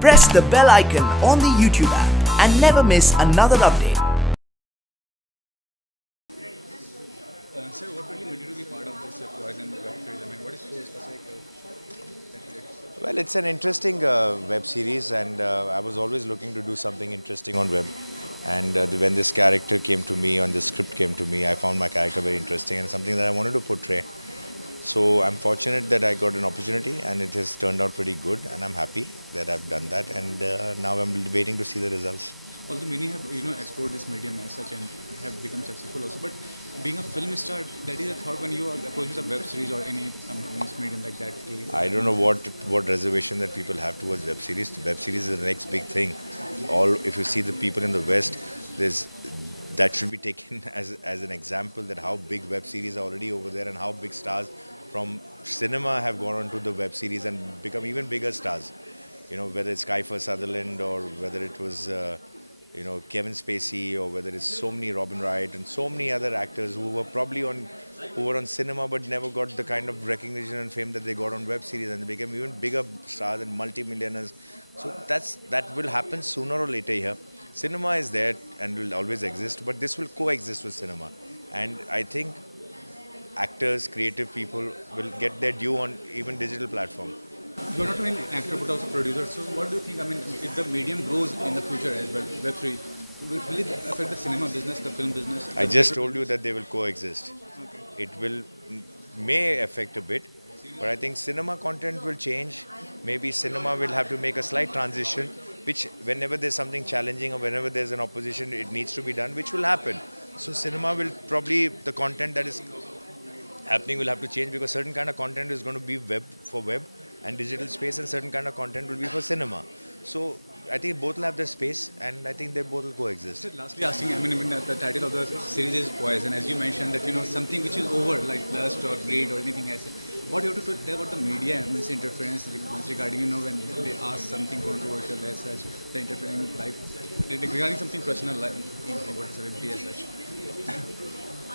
Press the bell icon on the YouTube app and never miss another update. Sir, what really made you to be part of this Poison web series? I mean, what is so specific that you did? Well, it's an interesting web series, and I was always looking to do something interesting on web. And when this character came to me, and the script came to me, I found my character very interesting and something that I wanted to portray. So I'm fortunate that I got an opportunity, and it has turned out pretty good, and I'm happy that I've done that. And now I'm waiting to see the results. Although many have explored this medium as such and have become successful also, but being a film star, that is a thought when you are approached with a web series or any medium like that. I don't know what reservation that people have towards web series. Web series is the next big thing. If you see the people in the West, that should be taken as an example that how big web series are already over there and how big stars from cinema have gone on to the web series and become even bigger stars. Whether it's Kiefer Sutherland or whether it was Kevin Spacey, or whether it's so many Robin Wright and so many other actors who were on cinema but never got the kind of recognition and fame that they got on web series, and they became even bigger stars and multi-millionaires. So that will happen sooner or later here. Cinema is there and will always exist, but this will coexist with cinema. And I think actors, creative people will get their due on even digital platform. You're not only an actor but also producer. So what do you think? I mean, if the medium grows in the future as well, web series, will it affect the cinema business, the film business? I just told you that they will coexist. Okay. It may affect a bit, but I think cinema content will change. Maybe cinema will have to make a slight transition, which whenever there's something challenging or whenever there's an opposition, it needs to be done, which will happen. So cinema will probably, the content that is happening will have to change, because certain kind of content is going to be for web and digital space, and certain kind of content will be for cinema. So I think both will have their space, and I think they both will coexist. So lastly, asking, I mean, the title of the series is Poison. As you mentioned that something which is over, like lust or greed or anything else. What you have to tell about the media interference regarding when they ask something controversial as such, the interfering regarding something personal like about celebrity as such.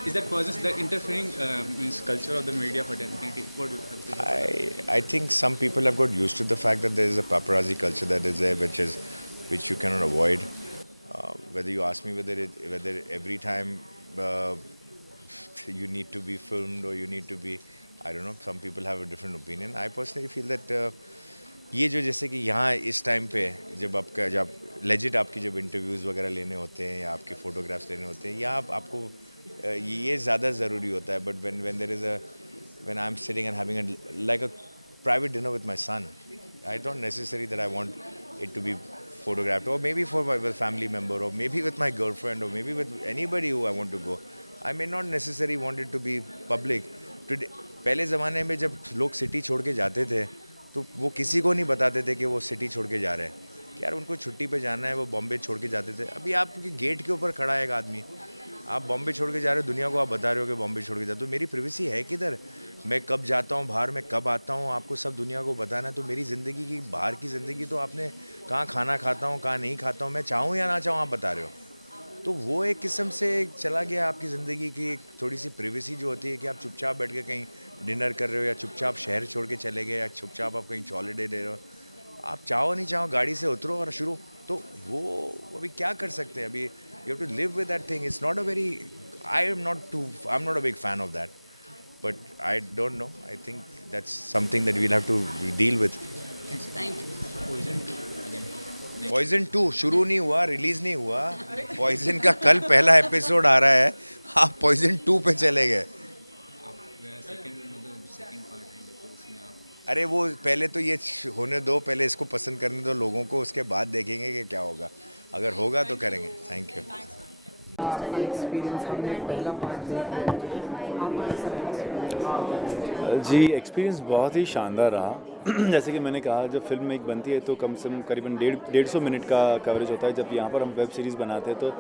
Is that Poison that interfering means culture of the media fraternity? What do you have to say? I think some people have got used to the fact that there is a paparazzi culture that is there, which you cannot avoid. Whether you ask me whether every time you need to be filmed or you need to be, I don't know. Some people have a different opinion. I personally feel that ये जो जैसे कि यहाँ इस time पे जब legit आपकी जब इंटरव्यूज़ वगैरह लेने होते हैं या आपके फोटोग्राफ्स लेने होते हैं, या आपको ये ज़्यादा ज़रूरी होता है. But when I'm sitting and having a private dinner with my son, I don't necessarily that I want it to be photographed, or maybe with a family member, or maybe with my girlfriend, or maybe with anybody who I want to go. I may not necessarily want it to be public. Today, पहले ज़माने में जब लोग city छोड़ के जाते थे तो वो किसी को नहीं बताते थे कि वो सिटी छोड़ के जा रहे हैं. यार उनको छुट्टी पे जाना है, वो बॉम्बे छोड़ के जाते थे. अभी आपके गेट के ऊपर खड़ा है एक आदमी, आप बॉम्बे छोड़ के जा रहे हो, दुनिया को आप बता रहे हो कि बॉम्बे छोड़ के जाते हो. तो मेरी प्रिवेसी है किधर? मैं कब जाता हूँ बाहर, मैं कब आता हूँ, आपको सब दुनिया को बताना है. तो मेरी ज़िंदगी की बाहर की ज़िंदगी तो आपने कहाँ खाना खाता हूँ, कहाँ नहीं खाता हूँ, मैं चाहूँ या ना चाहूँ, आप बता रहे हो. तो वो एक किस्म से चला गया आपकी ज़िंदगी की एक थोड़ी सी प्रिवेसी जो होती है कि आप चुपचाप बैठ के कहीं डिनर कर रहे हो, या चुपचाप शहर छोड़ के चले गए, या चुपचाप आप कहीं हॉलिडे ले रहे हो. आप चाहो नहीं चाहो गाड़ी से उतरो और शुरू. तो वो अभी क्या कर सकते हैं? अभी you have to live with that thing. It's not a very, I am not a big fan of that, but I don't know. I think that's something that we'll have to deal with. Poison 2 शुरू नहीं हुआ, release नहीं हुआ. Poison का कल पहला episode आ रहा है, आप पॉइजन 2 पे चले गए. अरे वो पहले तो ये होने दो, पहले इसको पसंद करने दो लोगों को, उसके बाद देखेंगे कि क्या होगा. अगर होगा तो करेंगे. Thank you. जी, एक्सपीरियंस बहुत ही शानदार रहा. जैसे कि मैंने कहा, जब फिल्म एक बनती है तो कम से कम करीबन 150 मिनट का कवरेज होता है. जब यहाँ पर हम वेब सीरीज़ बनाते हैं तो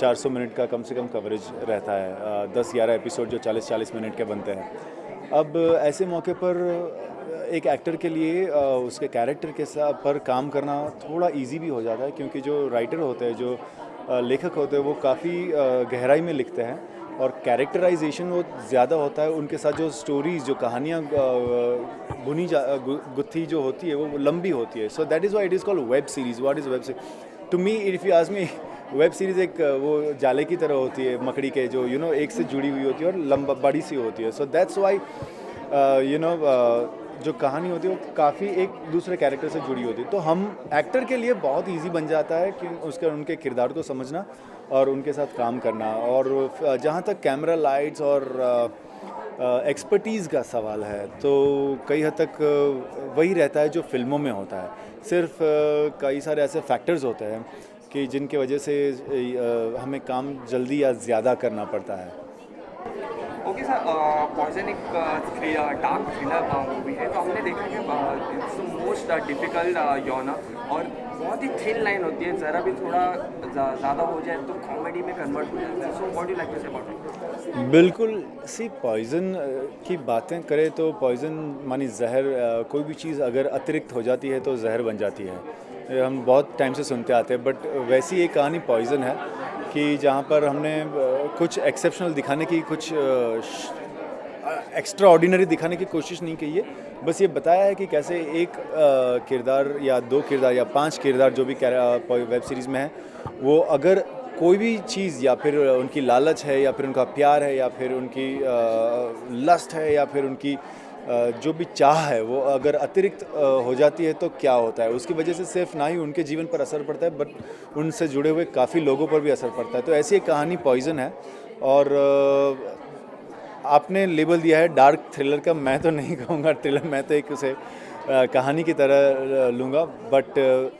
400 मिनट का कम से कम कवरेज रहता है. 10-11 एपिसोड जो 40-40 मिनट के बनते हैं. अब ऐसे मौके पर एक एक्टर के लिए उसके कैरेक्टर के साथ पर काम करना थोड़ा इजी भी हो जाता है, क्योंकि जो राइटर होते हैं, जो लेखक होते हैं, वो काफ़ी गहराई में लिखते हैं और कैरेक्टराइजेशन वो ज़्यादा होता है. उनके साथ जो स्टोरीज़, जो कहानियाँ गुत्थी जो होती है वो लंबी होती है. So that is why it is called web series. What is web series? To me if you ask me, web series एक वो जाले की तरह होती है, मकड़ी के, जो एक से जुड़ी हुई होती है और लंबा बड़ी सी होती है. सो दैट्स व्हाई जो कहानी होती है वो काफ़ी एक दूसरे कैरेक्टर से जुड़ी होती है. तो हम एक्टर के लिए बहुत इजी बन जाता है कि उनके किरदार को समझना और उनके साथ काम करना. और जहाँ तक कैमरा लाइट्स और एक्सपर्टीज़ का सवाल है, तो कई हद तक वही रहता है जो फिल्मों में होता है. सिर्फ कई सारे ऐसे फैक्टर्स होते हैं कि जिनकी वजह से हमें काम जल्दी या ज़्यादा करना पड़ता है. ओके सर, पॉइजन एक डार्क थ्रिलर मूवी है, तो हमने देखा कि इट्स मोस्ट डिफ़िकल्ट जॉनर और बहुत ही थिन लाइन होती है. ज़रा भी थोड़ा ज़्यादा हो जाए तो कॉमेडी में कन्वर्ट हो जाता है. So what do like to say about it? बिल्कुल. सी, पॉइज़न की बातें करें तो पॉइज़न मानी जहर. कोई भी चीज़ अगर अतिरिक्त हो जाती है तो जहर बन जाती है. हम बहुत टाइम से सुनते आते हैं. बट वैसी एक कहानी पॉइज़न है कि जहाँ पर हमने कुछ एक्सेप्शनल दिखाने की, कुछ एक्स्ट्रा ऑर्डिनरी दिखाने की कोशिश नहीं की है. बस ये बताया है कि कैसे एक किरदार या 2 किरदार या 5 किरदार जो भी वेब सीरीज़ में है, वो अगर कोई भी चीज़, या फिर उनकी लालच है, या फिर उनका प्यार है, या फिर उनकी लस्ट है, या फिर उनकी जो भी चाह है, वो अगर अतिरिक्त हो जाती है तो क्या होता है. उसकी वजह से सिर्फ ना ही उनके जीवन पर असर पड़ता है, बट उनसे जुड़े हुए काफ़ी लोगों पर भी असर पड़ता है. तो ऐसी एक कहानी पॉइज़न है. और आपने लेबल दिया है डार्क थ्रिलर का. मैं तो नहीं कहूँगा थ्रिलर, मैं तो एक उसे कहानी की तरह लूँगा. बट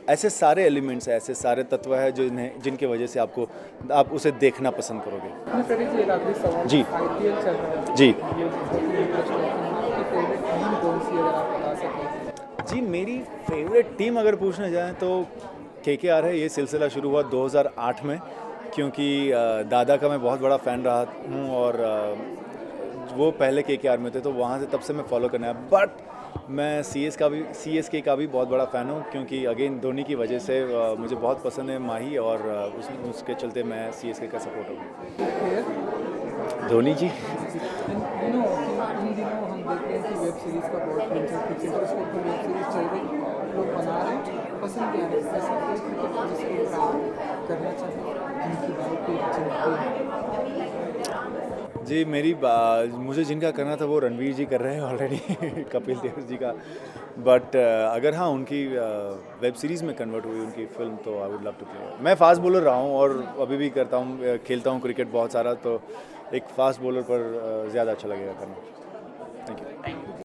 ऐसे सारे एलिमेंट्स हैं, ऐसे सारे तत्व हैं जिनकी वजह से आप उसे देखना पसंद करोगे. जी जी जी मेरी फेवरेट टीम अगर पूछने जाएँ तो KKR है. ये सिलसिला शुरू हुआ 2008 में, क्योंकि दादा का मैं बहुत बड़ा फ़ैन रहा हूँ और वो पहले KKR में थे, तो वहाँ से तब से मैं फॉलो करना है. बट मैं CSK का भी बहुत बड़ा फ़ैन हूँ, क्योंकि अगेन धोनी की वजह से मुझे बहुत पसंद है माही, और उसके चलते मैं CSK का सपोर्टर हूँ. धोनी जी. इन दिनों हम देख रहे हैं कि वेब सीरीज़ का बहुत क्रिकेटर्स के ऊपर वेब सीरीज़ चल रही है, लोग बना रहे हैं, पसंद क्या है. ऐसा कोई क्रिकेटर जिसको काम करना चाहिए, जिनकी जी मुझे जिनका करना था वो रणवीर जी कर रहे हैं ऑलरेडी कपिल देव जी का. बट अगर हाँ उनकी वेब सीरीज़ में कन्वर्ट हुई उनकी फिल्म, तो I would love to play. मैं फास्ट बॉलर रहा हूँ और अभी भी करता हूँ, खेलता हूँ क्रिकेट बहुत सारा, तो एक फास्ट बॉलर पर ज़्यादा अच्छा लगेगा करना.